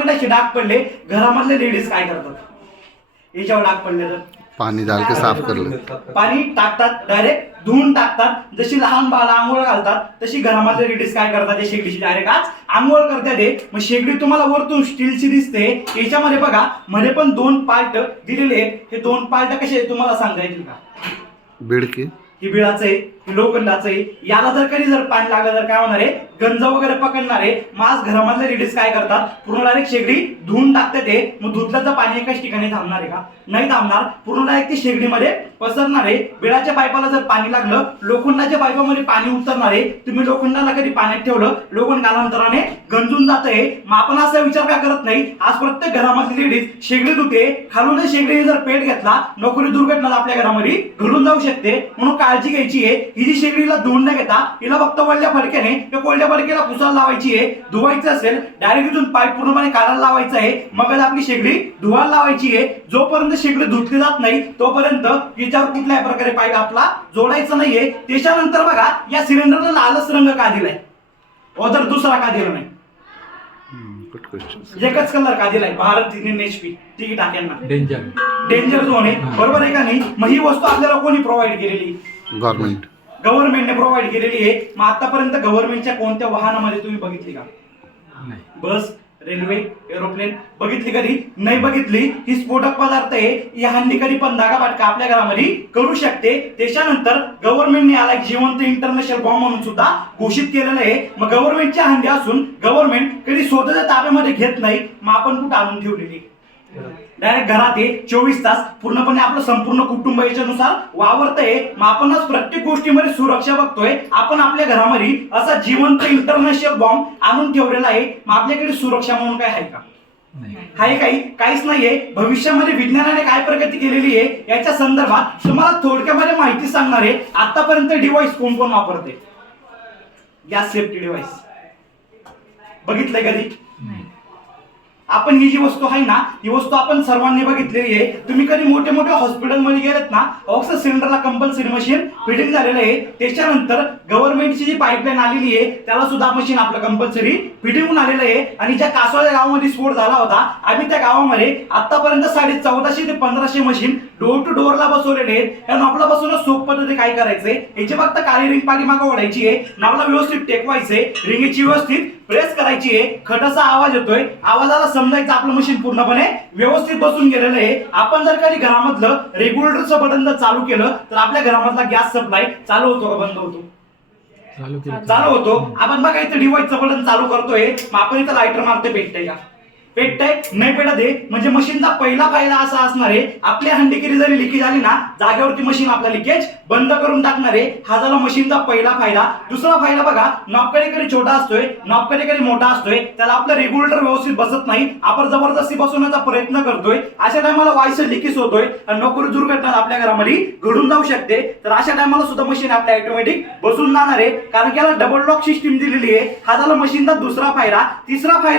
मिनिटाचे डाग पडले, घरामधले लेडीज काय करतात? याच्यावर डाग पडले तर पाणी झालं की साफ करलं, पाणी टाकतात, डायरेक्ट धुवून टाकतात. जशी लहान बाळा आंघोळ घालतात तशी घरामधले लेडीज काय करतात? ते शेगडीची डायरेक्ट आज आंघोळ करतात. ते मग शेगडी तुम्हाला वरतून स्टीलची दिसते, याच्यामध्ये बघा मध्ये पण 2 पार्ट दिलेले आहेत. हे 2 पार्ट कसे तुम्हाला सांगता येतील का? बिडकी ही बिळाचं आहे, ही लोखंडाचं आहे. याला जर कधी जर पाणी लागलं तर काय होणार आहे? गंज वगैरे पकडणार आहे. मग आज घरामधले लेडीज काय करतात? पूर्ण डायरेक्ट शेगडी धुवून टाकते. ते मग धुतल्याचं पाणी एकाच ठिकाणी थांबणार आहे का? नाही थांबणार. पूर्ण डायरेक्ट ती शेगडीमध्ये पसरणार आहे. बिळाच्या पाईपाला जर पाणी लागलं, लोखंडाच्या पाईपामध्ये पाणी उतरणार आहे. तुम्ही लोखंडाला कधी पाण्यात ठेवलं, लोखंड कालांतराने गंजून जातंय. मग आपण असा विचार का करत नाही? आज प्रत्येक घरामधली लेडीज शेगडी धुते, खालून शेगडीने जर पेट घेतला, नोकरी दुर्घटना आपल्या घरामध्ये घडून जाऊ शकते. म्हणून काळजी घ्यायची आहे. ही जी शेगडीला धुवून न घेता हिला फक्त वळल्या फडक्याने किंवा कोरड्या फडक्याला पुसायला लावायची आहे. धुवायचं असेल डायरेक्ट इथून पाईप पूर्णपणे काढायला लावायचं आहे. मगच आपली शेगडी धुवायला लावायची आहे. जोपर्यंत शेगडी धुतली जात नाही तोपर्यंत याच्यावर कुठल्याही प्रकारे पाईप आपला जोडायचा नाहीये. त्याच्यानंतर बघा या सिलेंडरला लालच रंग का दिलाय, अदर दुसरा का दिला नाही? एकच कलर का दिलाय? भारत HP तिकीट टाक्यांना डेंजर झोन आहे, बरोबर आहे का नाही? मग ही वस्तू आपल्याला कोणी प्रोव्हाइड केलेली? गव्हर्नमेंटने प्रोव्हाइड केलेली आहे. मग आतापर्यंत गव्हर्नमेंटच्या कोणत्या वाहनामध्ये तुम्ही बघितली का? बस, रेल्वे, एरोप्लेन बघितली कधी? नाही बघितली. ही स्फोटक पदार्थ आहे. या हंडी कधी पण धागाबाटका आपल्या घरामध्ये करू शकते. त्याच्यानंतर गव्हर्नमेंटने याला एक जिवंत इंटरनॅशनल बॉम्ब म्हणून सुद्धा घोषित केलेलं आहे. मग गव्हर्नमेंटच्या हंडी असून गव्हर्नमेंट कधी स्वतःच्या ताब्यामध्ये घेत नाही. मग आपण कुठं आणून ठेवलेली? डायरेक्ट घरात आहे. 24 तास पूर्णपणे आपलं संपूर्ण कुटुंब याच्यानुसार वावरतंय. मग आपणच प्रत्येक गोष्टीमध्ये सुरक्षा बघतोय. आपण आपल्या घरामध्ये असा जिवंत इंटरनॅशनल बॉम्ब आणून ठेवलेला आहे. मग आपल्याकडे सुरक्षा म्हणून काय आहे का? आहे काहीच नाहीये. भविष्यामध्ये विज्ञानाने काय प्रगती केलेली आहे याच्या संदर्भात तुम्हाला थोडक्यामध्ये माहिती सांगणार आहे. आतापर्यंत डिव्हाइस कोण कोण वापरते? गॅस सेफ्टी डिव्हाइस बघितलंय कधी? आपण ही जी वस्तू आहे ना, ही वस्तू आपण सर्वांनी बघितलेली आहे. तुम्ही कधी मोठे मोठे हॉस्पिटलमध्ये गेलेत ना, ऑक्सिजन सिलेंडरला कंपल्सरी मशीन फिटिंग झालेलं आहे. त्याच्यानंतर गव्हर्नमेंटची जी पाईपलाईन आलेली आहे त्याला सुद्धा मशीन आपलं कंपल्सरी फिटिंग होऊन आलेलं आहे. आणि ज्या कासवाच्या गावामध्ये स्फोट झाला होता, आम्ही त्या गावामध्ये आतापर्यंत 1450 ते 1500 मशीन डोर टू डोरला बसवलेले आहेत. या नॉबला बसवणं सोप पद्धती काय करायचंय, याची फक्त काळी रिंग पाठीमागं ओढायची आहे, नॉबला व्यवस्थित टेकवायचंय, रिंगची व्यवस्थित प्रेस करायची आहे. खटासा आवाज येतोय, आवाजाला समजायचं आपलं मशीन पूर्णपणे व्यवस्थित बसून गेलेलं आहे. आपण जर कधी घरामधलं रेग्युलेटरचं बटन जर चालू केलं तर आपल्या घरामधला गॅस सप्लाय चालू होतो का बंद होतो? चालू होतो. आपण बघा इथं डिव्हाइसचं बटन चालू करतोय, मग आपण इथं लायटर मारतोय, पेटतंय का? पेटतंय नाही पेटत आहे. म्हणजे मशीनचा पहिला फायदा असा असणार आहे, आपल्या हंडीगिरी जरी लिकेज आली ना, जागेवरती मशीन आपला लिकेज बंद करून टाकणार आहे. हा झाला मशीनचा पहिला फायदा. दुसरा फायदा बघा, नॉब कधी छोटा असतोय, नॉब कधी मोठा असतोय, त्याला आपलं रेग्युलेटर व्यवस्थित बसत नाही. आपण जबरदस्ती बसवण्याचा प्रयत्न करतोय. अशा टायमाला व्हायचं लिकेज होतोय आणि नोकरी दुर्घटना आपल्या घरामध्ये घडून जाऊ शकते. तर अशा टायमाला सुद्धा मशीन आपल्या ऑटोमॅटिक बसून जाणार आहे, कारण की याला डबल लॉक सिस्टीम दिलेली आहे. हा झाला मशीनचा दुसरा फायदा. तिसरा फायदा